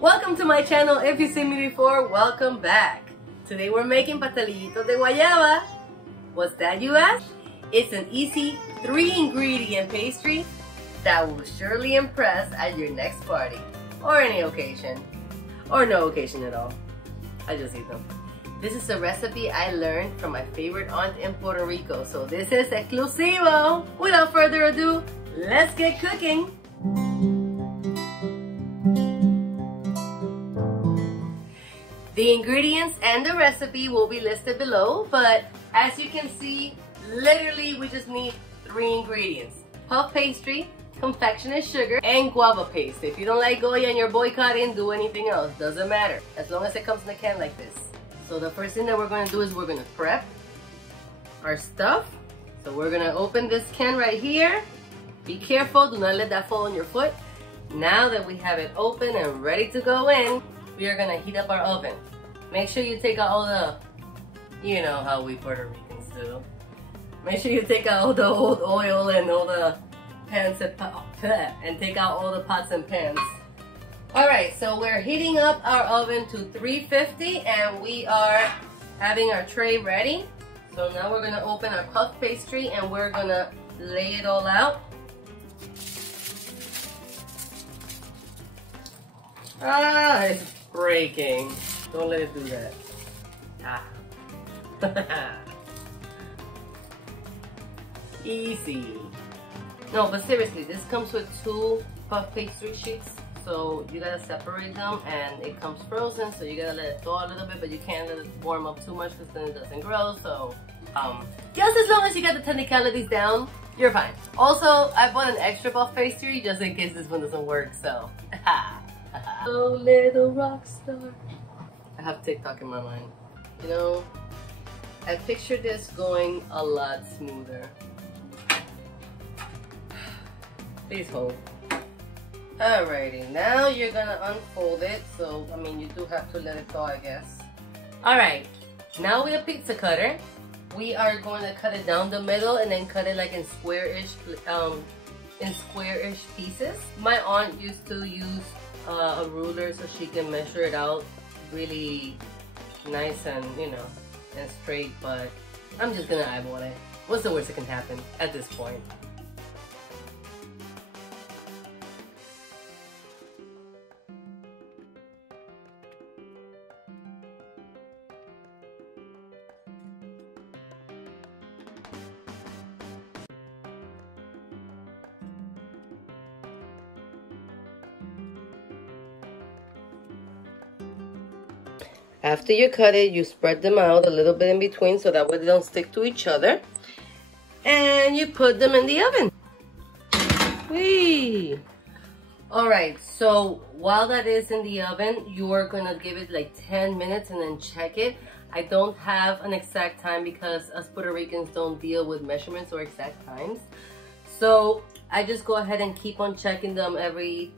Welcome to my channel. If you've seen me before, welcome back. Today we're making pastelillitos de guayaba. What's that, you ask? It's an easy 3-ingredient pastry that will surely impress at your next party or any occasion or no occasion at all. I just eat them. This is a recipe I learned from my favorite aunt in Puerto Rico, so this is exclusivo. Without further ado, let's get cooking. The ingredients and the recipe will be listed below, but as you can see, literally we just need 3 ingredients. Puff pastry, confectioner sugar, and guava paste. If you don't like Goya and you're boycotting, do anything else. Doesn't matter, as long as it comes in a can like this. So the first thing that we're going to do is we're going to prep our stuff. So we're going to open this can right here. Be careful, do not let that fall on your foot. Now that we have it open and ready to go in, we are going to heat up our oven. Make sure you take out all the, you know how we Puerto Ricans do. Make sure you take out all the old oil and all the pans and take out all the pots and pans. Alright, so we're heating up our oven to 350 and we are having our tray ready. So now we're going to open our puff pastry and we're going to lay it all out. Ah, it's breaking. Don't let it do that. Ah. Easy. No, but seriously, this comes with 2 puff pastry sheets. So you gotta separate them and it comes frozen. So you gotta let it thaw a little bit, but you can't let it warm up too much because then it doesn't grow. So just as long as you got the technicalities down, you're fine. Also, I bought an extra puff pastry just in case this one doesn't work, so. Oh, little rock star. I have TikTok in my mind. You know, I pictured this going a lot smoother. Please hold. Alrighty, now you're gonna unfold it. So, I mean, you do have to let it thaw, I guess. Alright, now with a pizza cutter, we are going to cut it down the middle and then cut it like in square-ish pieces. My aunt used to use a ruler so she can measure it out really nice and, you know, and straight, but I'm just gonna eyeball it. What's the worst that can happen at this point? After you cut it, you spread them out a little bit in between so that way they don't stick to each other. And you put them in the oven. Whee! Alright, so while that is in the oven, you are going to give it like 10 minutes and then check it. I don't have an exact time because us Puerto Ricans don't deal with measurements or exact times. So I just go ahead and keep on checking them every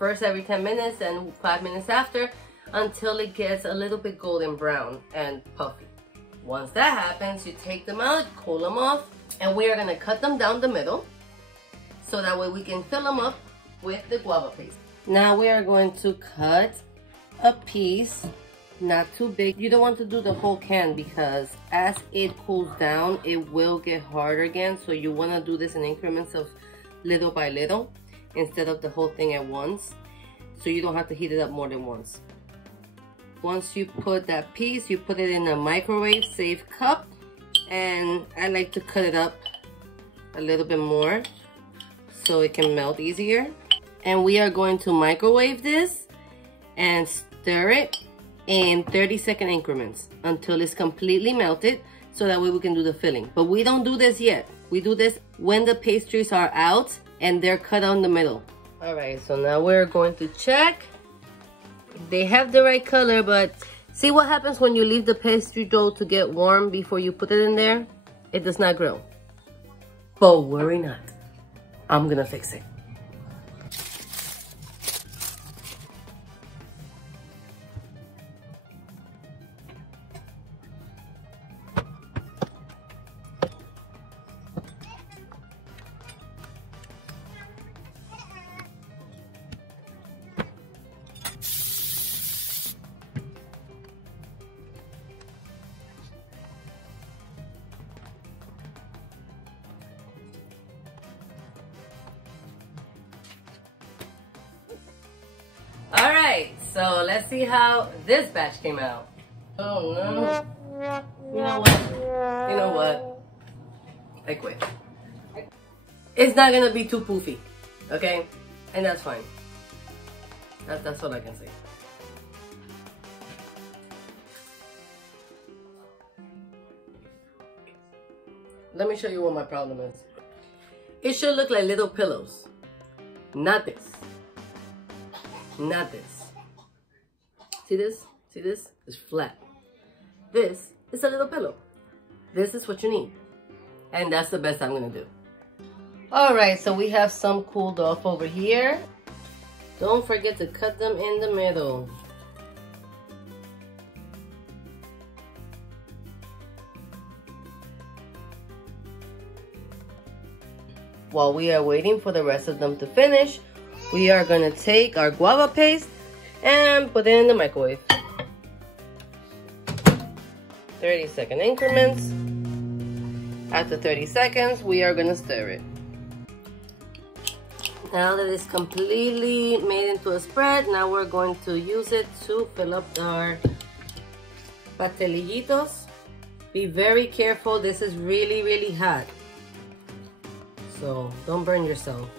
10 minutes and 5 minutes after, until it gets a little bit golden brown and puffy. Once that happens, you take them out, cool them off, and we are going to cut them down the middle so that way we can fill them up with the guava paste. Now we are going to cut a piece, not too big. You don't want to do the whole can because as it cools down, it will get harder again. So you want to do this in increments of little by little instead of the whole thing at once, so you don't have to heat it up more than once. Once you put that piece, you put it in a microwave safe cup, and I like to cut it up a little bit more so it can melt easier. And we are going to microwave this and stir it in 30-second increments until it's completely melted, so that way we can do the filling. But we don't do this yet. We do this when the pastries are out and they're cut down the middle. Alright, so now we're going to check. They have the right color, but see what happens when you leave the pastry dough to get warm before you put it in there? It does not grow. But worry not. I'm gonna fix it. So let's see how this batch came out. Oh no. You know what? You know what? I quit. It's not gonna be too poofy, okay? And that's fine. That's all I can say. Let me show you what my problem is. It should look like little pillows. Not this. Not this. See this? See this? It's flat. This is a little pillow. This is what you need. And that's the best I'm gonna do. Alright, so we have some cooled off over here. Don't forget to cut them in the middle. While we are waiting for the rest of them to finish, we are gonna take our guava paste and put it in the microwave. 30-second increments. After 30 seconds, we are gonna stir it. Now that it's completely made into a spread, now we're going to use it to fill up our pastelillitos. Be very careful, this is really, really hot. So don't burn yourself.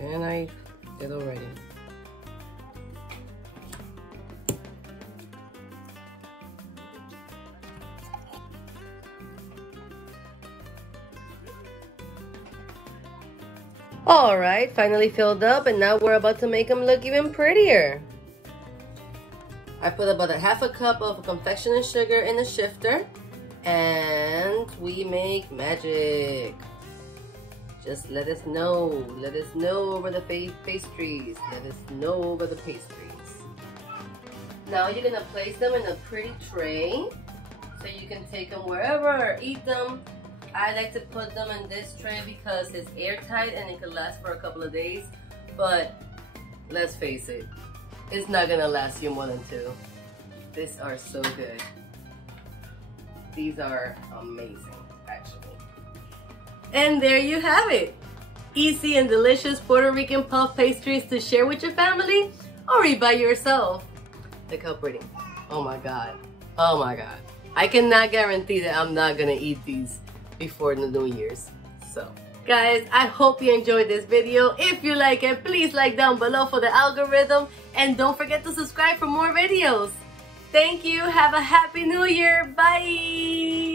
And I did already. Alright, finally filled up, and now we're about to make them look even prettier. I put about a half a cup of confectioner sugar in the shifter, and we make magic. Just let us know over the pastries, let us know over the pastries. Now you're gonna place them in a pretty tray, so you can take them wherever or eat them. I like to put them in this tray because it's airtight and it can last for a couple of days, but let's face it, it's not gonna last you more than 2. These are so good. These are amazing, actually. And there you have it. Easy and delicious Puerto Rican puff pastries to share with your family or eat by yourself. Look how pretty. Oh my God. Oh my God. I cannot guarantee that I'm not gonna eat these before the New Year's. So guys, I hope you enjoyed this video. If you like it, please like down below for the algorithm, and don't forget to subscribe for more videos. Thank you. Have a happy New Year. Bye.